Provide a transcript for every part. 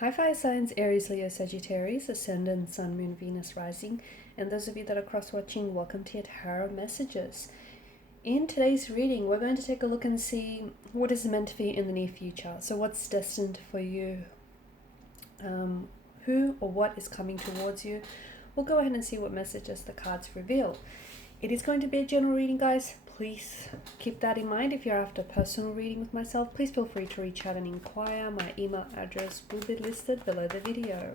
Hi, fire signs, Aries, Leo, Sagittarius, Ascendant, Sun, Moon, Venus, Rising. And those of you that are cross-watching, welcome to your tarot messages. In today's reading, we're going to take a look and see what is meant for you in the near future. So what's destined for you? Who or what is coming towards you? We'll go ahead and see what messages the cards reveal. It is going to be a general reading, guys. Please keep that in mind. If you're after a personal reading with myself, please feel free to reach out and inquire. My email address will be listed below the video.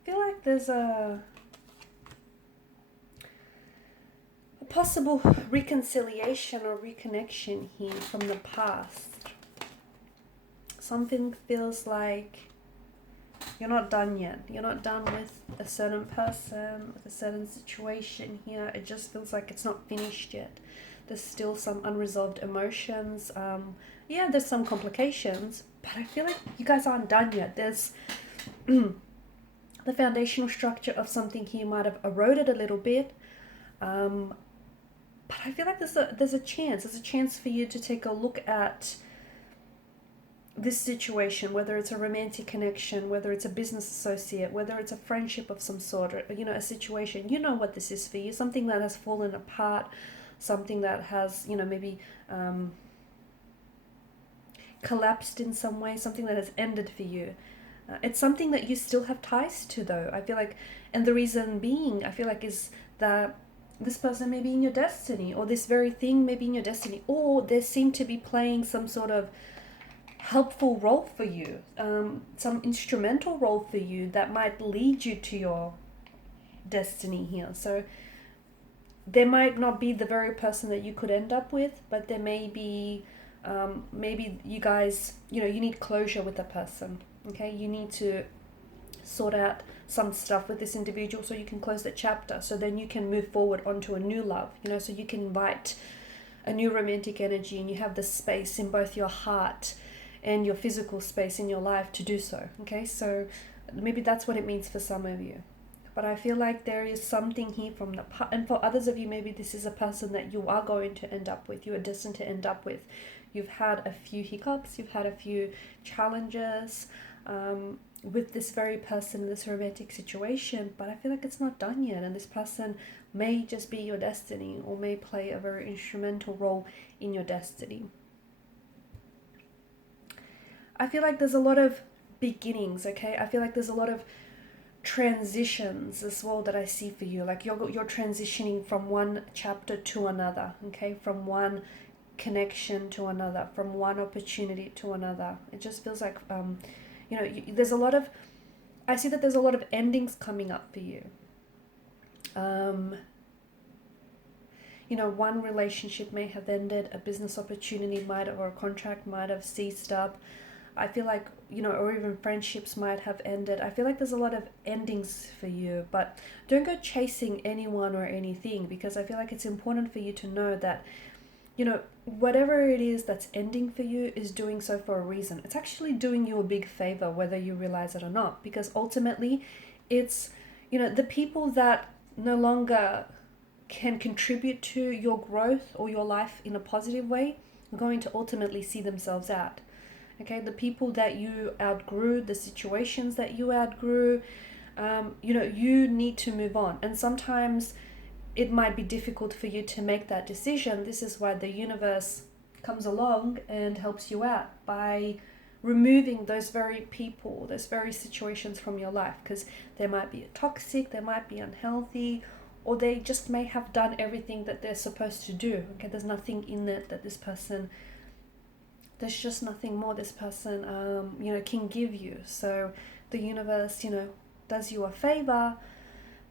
I feel like there's a possible reconciliation or reconnection here from the past. Something feels like you're not done yet. You're not done with a certain person, with a certain situation here. It just feels like it's not finished yet. There's still some unresolved emotions. Yeah, there's some complications, but I feel like you guys aren't done yet. There's the foundational structure of something here might have eroded a little bit. But I feel like there's a chance for you to take a look at this situation, whether it's a romantic connection, whether it's a business associate, whether it's a friendship of some sort, or, a situation. You know what this is for you, something that has fallen apart, something that has, maybe collapsed in some way, something that has ended for you. It's something that you still have ties to, though. I feel like, and the reason being, I feel like, is that this person may be in your destiny, or this very thing may be in your destiny, or they seem to be playing some sort of helpful role for you, some instrumental role for you that might lead you to your destiny here. So they might not be the very person that you could end up with, but there may be, maybe you guys, you need closure with a person. Okay, you need to sort out some stuff with this individual so you can close the chapter, so then you can move forward onto a new love, so you can invite a new romantic energy, and you have the space in both your heart and your physical space in your life to do so. Okay, so maybe that's what it means for some of you. But I feel like there is something here from the past, and for others of you, maybe this is a person that you are going to end up with, you are destined to end up with. You've had a few hiccups, you've had a few challenges with this very person in this romantic situation, but I feel like it's not done yet, and this person may just be your destiny, or may play a very instrumental role in your destiny. I feel like there's a lot of beginnings, okay? I feel like there's a lot of transitions as well that I see for you. Like you're transitioning from one chapter to another, okay? From one connection to another, from one opportunity to another. It just feels like, there's a lot of, I see that there's a lot of endings coming up for you. One relationship may have ended, a business opportunity might have, or a contract might have ceased up. I feel like, or even friendships might have ended. I feel like there's a lot of endings for you, but don't go chasing anyone or anything, because I feel like it's important for you to know that, whatever it is that's ending for you is doing so for a reason. It's actually doing you a big favor, whether you realize it or not, because ultimately it's, the people that no longer can contribute to your growth or your life in a positive way are going to ultimately see themselves out. Okay, the people that you outgrew, the situations that you outgrew, you need to move on. And sometimes it might be difficult for you to make that decision. This is why the universe comes along and helps you out by removing those very people, those very situations from your life, because they might be toxic, they might be unhealthy, or they just may have done everything that they're supposed to do. Okay, there's nothing in it that this person, there's just nothing more this person, can give you. So the universe, does you a favor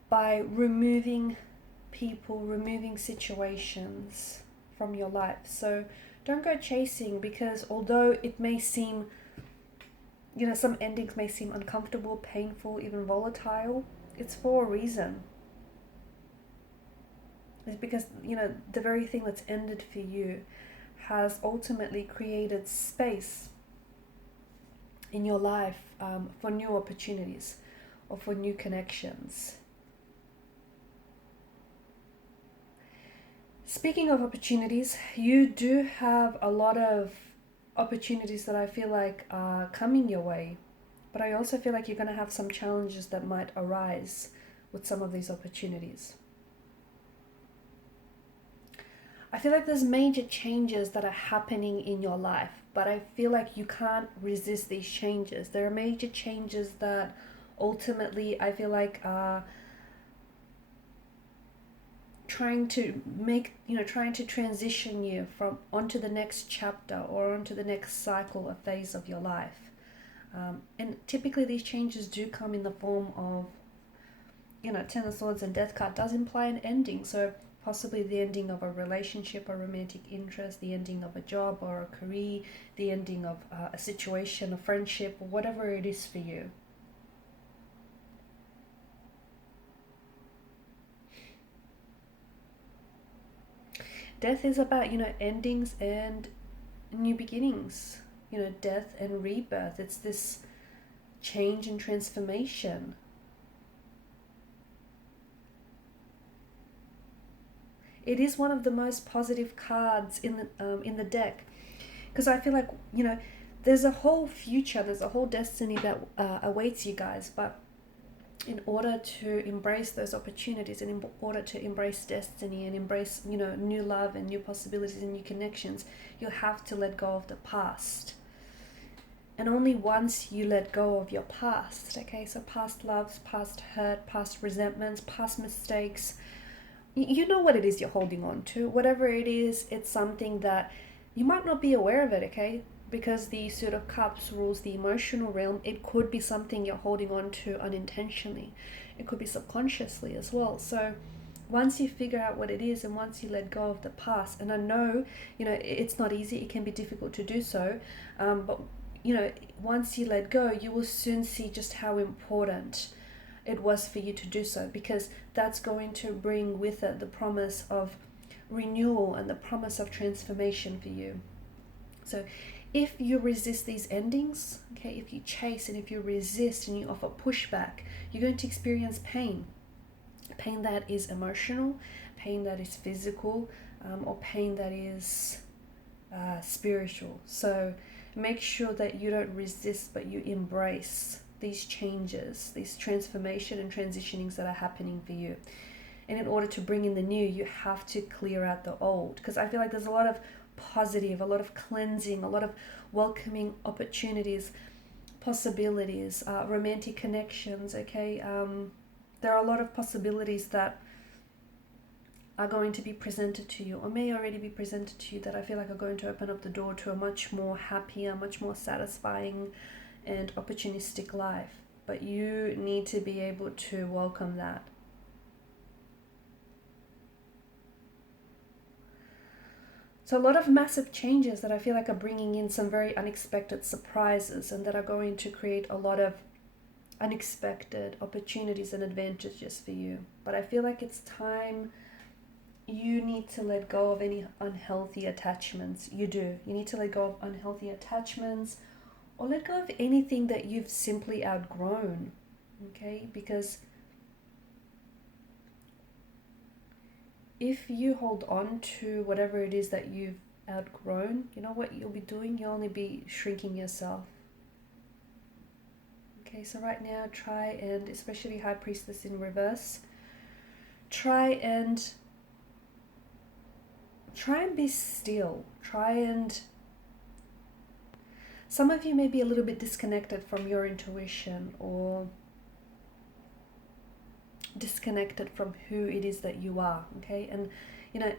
by removing people, removing situations from your life. So don't go chasing, because although it may seem, some endings may seem uncomfortable, painful, even volatile, it's for a reason. It's because, the very thing that's ended for you has ultimately created space in your life for new opportunities or for new connections. Speaking of opportunities, you do have a lot of opportunities that I feel like are coming your way, but I also feel like you're going to have some challenges that might arise with some of these opportunities. I feel like there's major changes that are happening in your life, but I feel like you can't resist these changes. There are major changes that ultimately I feel like are trying to transition you from onto the next chapter or onto the next cycle or phase of your life. And typically these changes do come in the form of, Ten of Swords and Death card does imply an ending. So possibly the ending of a relationship, a romantic interest, the ending of a job or a career, the ending of a situation, a friendship, or whatever it is for you. Death is about, endings and new beginnings, death and rebirth. It's this change and transformation. It is one of the most positive cards in the deck, because I feel like, there's a whole future, there's a whole destiny that awaits you guys, but in order to embrace those opportunities and in order to embrace destiny and embrace, new love and new possibilities and new connections, you'll have to let go of the past. And only once you let go of your past, okay, so past loves, past hurt, past resentments, past mistakes, you know what it is you're holding on to. Whatever it is, it's something that you might not be aware of it, okay? Because the Suit of Cups rules the emotional realm. It could be something you're holding on to unintentionally. It could be subconsciously as well. So once you figure out what it is and once you let go of the past, and I know, it's not easy, it can be difficult to do so, but, once you let go, you will soon see just how important it was for you to do so, because that's going to bring with it the promise of renewal and the promise of transformation for you. So if you resist these endings, okay, if you chase and if you resist and you offer pushback, you're going to experience pain. Pain that is emotional, pain that is physical, or pain that is spiritual. So make sure that you don't resist, but you embrace these changes, these transformation and transitionings that are happening for you. And in order to bring in the new, you have to clear out the old, because I feel like there's a lot of positive, a lot of cleansing, a lot of welcoming opportunities, possibilities, romantic connections, okay? There are a lot of possibilities that are going to be presented to you or may already be presented to you that I feel like are going to open up the door to a much more happier, much more satisfying and opportunistic life. But you need to be able to welcome that. So a lot of massive changes that I feel like are bringing in some very unexpected surprises and that are going to create a lot of unexpected opportunities and advantages for you. But I feel like it's time you need to let go of any unhealthy attachments. You do. You need to let go of unhealthy attachments or let go of anything that you've simply outgrown, okay? Because if you hold on to whatever it is that you've outgrown, you know what you'll be doing? You'll only be shrinking yourself. Okay, so right now try and, especially High Priestess in reverse, try and be still. Some of you may be a little bit disconnected from your intuition, or disconnected from who it is that you are, okay? And, you know,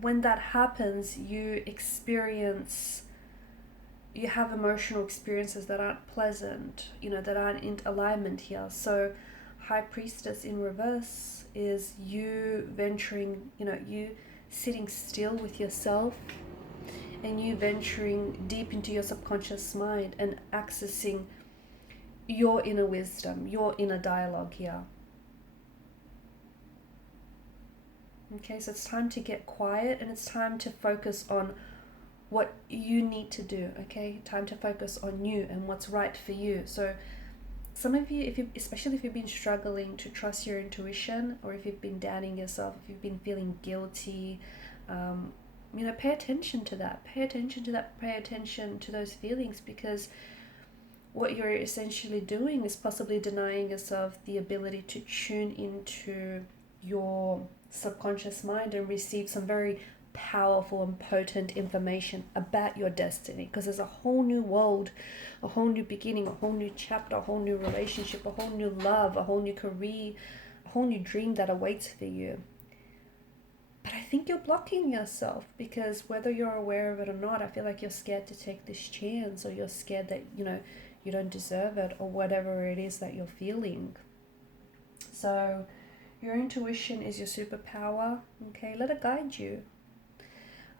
when that happens, you have emotional experiences that aren't pleasant, you know, that aren't in alignment here. So High Priestess in reverse is you venturing, you know, you sitting still with yourself, and you venturing deep into your subconscious mind and accessing your inner wisdom, your inner dialogue here. Okay, so it's time to get quiet, and it's time to focus on what you need to do, okay? Time to focus on you and what's right for you. So some of you, especially if you've been struggling to trust your intuition, or if you've been doubting yourself, if you've been feeling guilty, you know, pay attention to that. Pay attention to that. Pay attention to those feelings, because what you're essentially doing is possibly denying yourself the ability to tune into your subconscious mind and receive some very powerful and potent information about your destiny, because there's a whole new world, a whole new beginning, a whole new chapter, a whole new relationship, a whole new love, a whole new career, a whole new dream that awaits for you. But I think you're blocking yourself, because whether you're aware of it or not, I feel like you're scared to take this chance, or you're scared that, you know, you don't deserve it, or whatever it is that you're feeling. So your intuition is your superpower, okay? Let it guide you.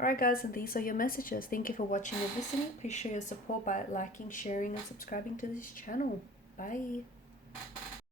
Alright guys, and these are your messages. Thank you for watching and listening. Please show your support by liking, sharing, and subscribing to this channel. Bye.